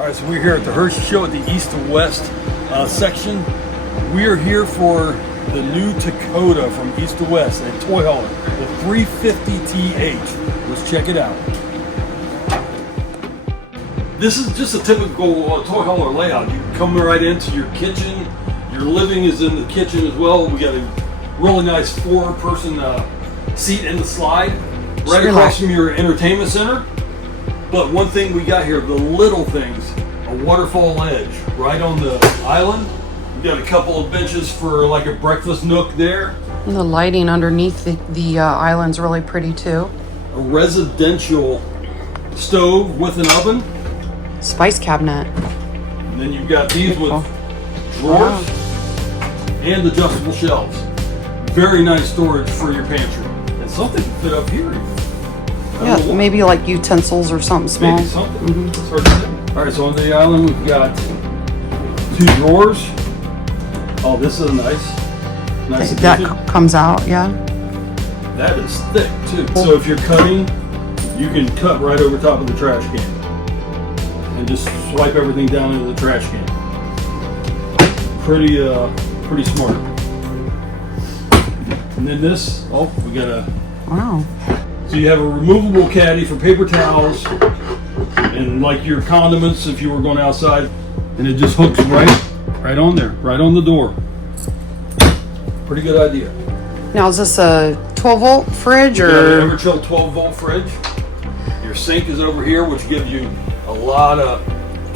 All right, so we're here at the Hershey Show at the East to West section. We are here for the new Takoda from East to West, a toy hauler, the 350TH. Let's check it out. This is just a typical toy hauler layout. You come right into your kitchen. Your living is in the kitchen as well. We got a really nice 4-person seat in the slide, right across from your entertainment center. But one thing we got here, the little things, a waterfall ledge right on the island. We got a couple of benches for like a breakfast nook there. And the lighting underneath the island's really pretty too. A residential stove with an oven. Spice cabinet. And then you've got these with drawers and adjustable shelves. Very nice storage for your pantry. And something can fit up here. Yeah, maybe like utensils or something small. Maybe something. It's hard to say. All right, so on the island we've got 2 drawers. Oh, this is nice. That comes out, yeah. That is thick too. So if you're cutting, you can cut right over top of the trash can and just swipe everything down into the trash can. Pretty smart. And then this, we got a wow. So you have a removable caddy for paper towels and like your condiments if you were going outside, and it just hooks right on there, right on the door. Pretty good idea. Now is this a 12-volt fridge or? Yeah, the Everchill 12-volt fridge. Your sink is over here, which gives you a lot of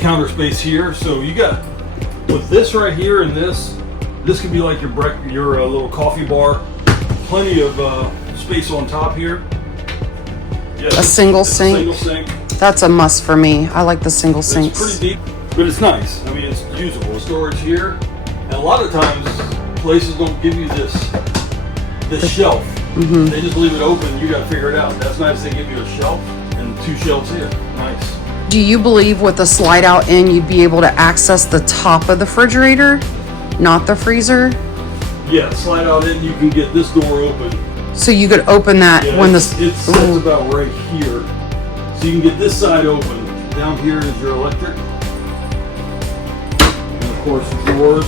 counter space here. So you got with this right here and this could be like your little coffee bar. Plenty of space on top here. A single sink. That's a must for me. I like the single sinks. It's pretty deep, but it's nice. I mean, it's usable. Storage here, and a lot of times places don't give you this shelf. Mm-hmm. They just leave it open. You got to figure it out. That's nice. They give you a shelf and 2 shelves here. Nice. Do you believe with the slide out in, you'd be able to access the top of the refrigerator, not the freezer? Yeah, slide out in. You can get this door open. So you could open that when it's about right here. So you can get this side open. Down here is your electric. And of course drawers.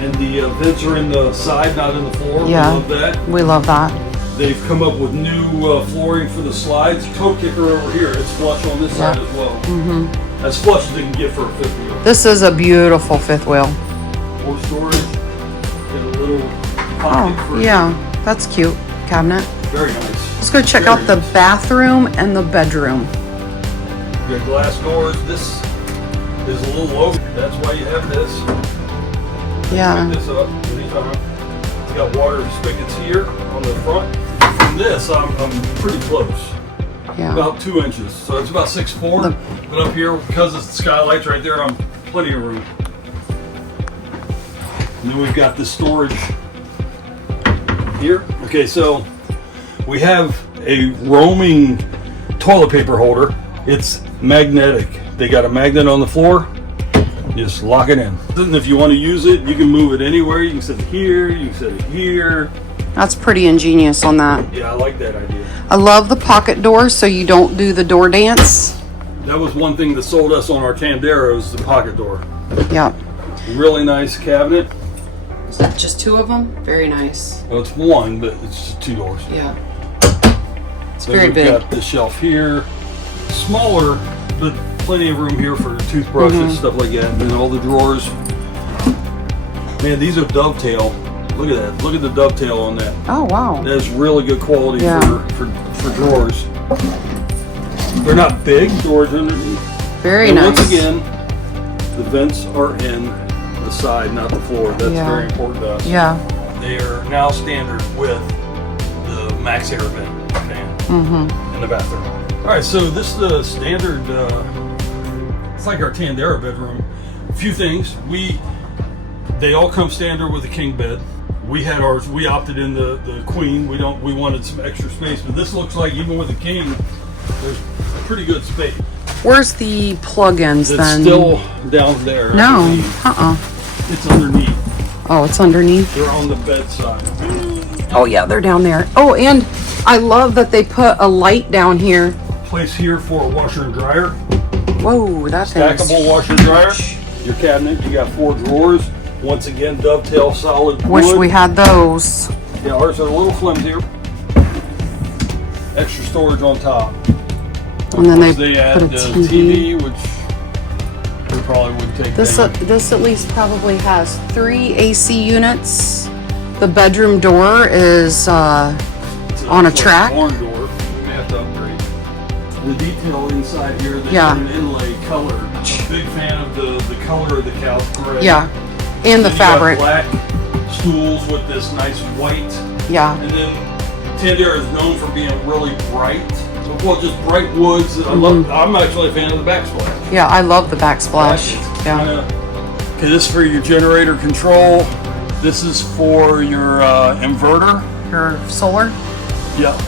And the vents are in the side, not in the floor. Yeah, we love that. We love that. They've come up with new flooring for the slides. Toe kicker over here. It's flush on this side as well. Mm-hmm. As flush as they can get for a 5th wheel. This is a beautiful 5th wheel. More storage. Get a little pocket for that's cute. Cabinet. Very nice. Let's go check out the bathroom and the bedroom. You got glass doors. This is a little low. That's why you have this. Yeah. Pick this up anytime. It's got water spigots here on the front. From this, I'm pretty close. Yeah. About 2 inches. So it's about 6'4". But up here, because it's the skylights right there, I'm plenty of room. And then we've got the storage here. Okay, so we have a roaming toilet paper holder. It's magnetic. They got a magnet on the floor. Just lock it in. And if you want to use it, you can move it anywhere. You can set it here, you can set it here. That's pretty ingenious on that. Yeah, I like that idea. I love the pocket door so you don't do the door dance. That was one thing that sold us on our Tanderos, the pocket door. Yeah. Really nice cabinet. Is that just 2 of them? Very nice. Well, it's 1, but it's just 2 doors. Yeah. It's So very big. We've got this shelf here. Smaller, but plenty of room here for toothbrushes, stuff like that. And then all the drawers. Man, these are dovetail. Look at that. Look at the dovetail on that. Oh, wow. That's really good quality for drawers. They're not big drawers underneath. Very and nice. Once again, the vents are in the side, not the floor. That's very important to us. Yeah. They are now standard with the max air vent fan in the bathroom. All right, so this is the standard. It's like our Tandera bedroom. A few things. They all come standard with a king bed. We had ours. We opted in the queen. We wanted some extra space, but this looks like even with the king, there's a pretty good space. Where's the plug-ins then? It's still down there. No. It's underneath. Oh, it's underneath? They're on the bedside. Oh yeah, they're down there. Oh, and I love that they put a light down here place here for a washer and dryer. Whoa, that thing is Stackable washer and dryer. Your cabinet, you got 4 drawers. Once again, dovetail solid wood. Wish we had those. Yeah, ours are a little flimsier. Extra storage on top. And then They add put a the TV. which we probably would take. This at least probably has 3 AC units. The bedroom door is on a track. Barn door. We may have to upgrade. The detail inside here, they Yeah. put an inlay color. Big fan of the color of the couch gray. Yeah, and the Then you got fabric. black stools with this nice white. Yeah, And then Tandera is known for being really bright. Well, just bright woods. I'm actually a fan of the backsplash. yeah, I love the backsplash. Yeah, Okay, this is for your generator control. This is for your inverter. your solar. Yep.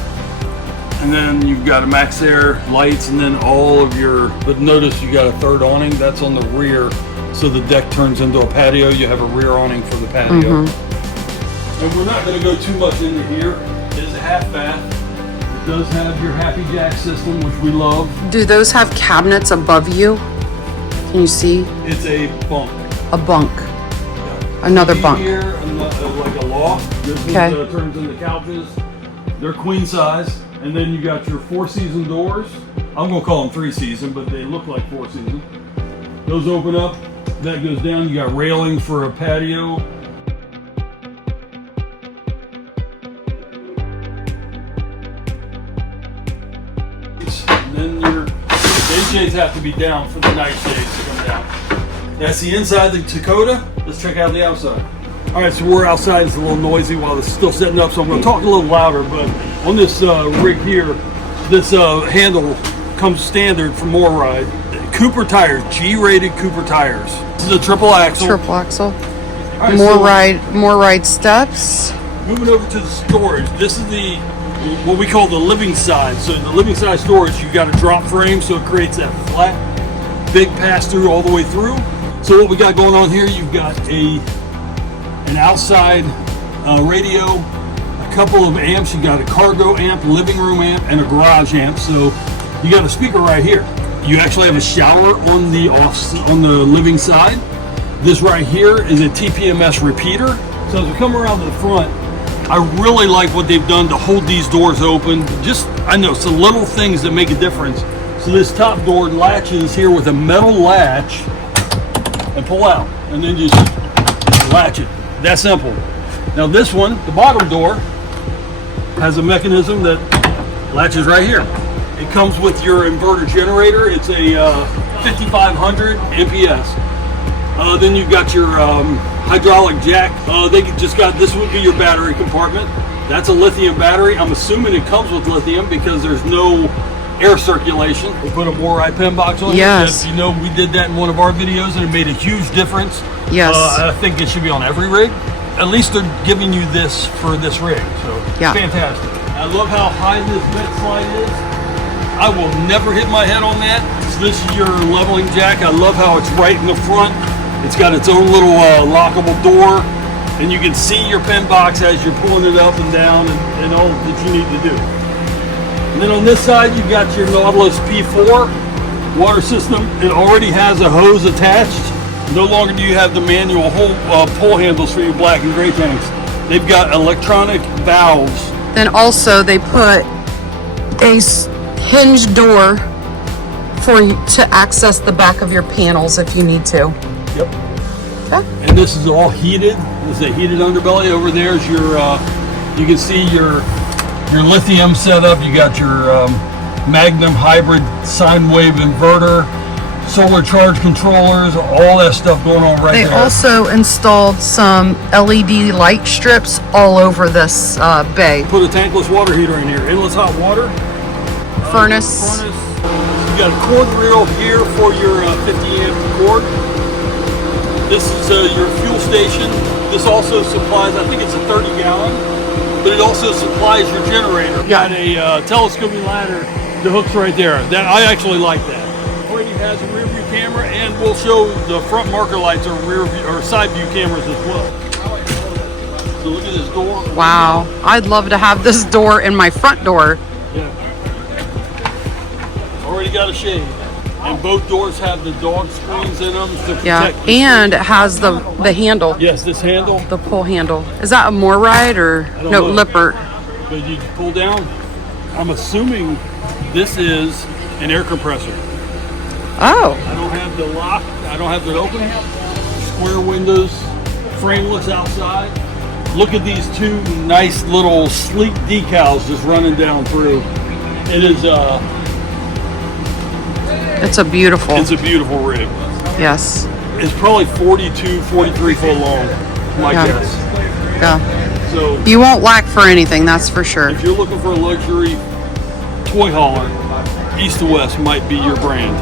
And then you've got a max air lights, and then all of your. But notice you got a third awning. That's on the rear, so the deck turns into a patio. You have a rear awning for the patio. And we're not going to go too much into here. It is a half bath. It does have your Happy Jack system, which we love. Do those have cabinets above you? Can you see? It's a bunk. A bunk. Another TV bunk. Here, like a loft. This Okay. one turns into couches. They're queen size. And then you got your 4-season doors. I'm gonna call them 3-season, but they look like 4-season. Those open up. That goes down. You got railing for a patio. And then your day shades have to be down for the night shades to come down. That's the inside of the Takoda. Let's check out the outside. All right, so we're outside. It's a little noisy while it's still setting up, so I'm going to talk a little louder. But on this rig here, this handle comes standard for more ride. Cooper tires, G-rated Cooper tires. This is a triple axle. Triple axle. All right, More ride steps. Moving over to the storage. This is the what we call the living side. So the living side storage, you got a drop frame, so it creates that flat, big pass through all the way through. So what we got going on here, you've got an outside radio, a couple of amps. You got a cargo amp, living room amp, and a garage amp. So you got a speaker right here. You actually have a shower on the living side. This right here is a TPMS repeater. So as we come around to the front, I really like what they've done to hold these doors open. I know some little things that make a difference. So this top door latches here with a metal latch and pull out, and then just latch it. That simple. Now this one, the bottom door, has a mechanism that latches right here. It comes with your inverter generator. It's a 5500 MPS. Then you've got your hydraulic jack. This would be your battery compartment. That's a lithium battery. I'm assuming it comes with lithium because there's no air circulation. We put a Morai pen box on it. Yes. If you know, we did that in one of our videos and it made a huge difference. Yes. I think it should be on every rig. At least they're giving you this for this rig. So Yeah. fantastic. I love how high this vent slide is. I will never hit my head on that. So this is your leveling jack. I love how it's right in the front. It's got its own little lockable door, and you can see your pen box as you're pulling it up and down and all that you need to do. And then on this side, you've got your Nautilus P4 water system. It already has a hose attached. No longer do you have the manual pull handles for your black and gray tanks. They've got electronic valves. Then also they put a hinge door to access the back of your panels if you need to. Yep. Okay. And this is all heated. This is a heated underbelly. Over there is your, you can see your lithium setup. You got your Magnum hybrid sine wave inverter, solar charge controllers, all that stuff going on right there. They also installed some LED light strips all over this bay. Put a tankless water heater in here. Endless hot water. Furnace. You got a cord reel here for your 50 amp cord. This is your fuel station. This also supplies, I think it's a 30 gallon, but it also supplies your generator. Yeah. Got a telescoping ladder that hooks right there. I actually like that. Already has a rear view camera, and we'll show the front marker lights are rear view or side view cameras as well. So look at this door. Wow, I'd love to have this door in my front door. Yeah. Already got a shade. And both doors have the dog screens in them to protect Yeah, the and it has the handle, Yes, this handle. the pull handle. Is that a MORryde or don't no know. Lippert? But you pull down. I'm assuming this is an air compressor. Oh, I don't have the lock. I don't have it open. Square windows, frameless outside. Look at these two nice little sleek decals just running down through. It is it's a beautiful. it's a beautiful rig. Yes. It's probably 42, 43 foot long, my Yeah. guess. Yeah. So You won't lack for anything, that's for sure. if you're looking for a luxury toy hauler, East to West might be your brand.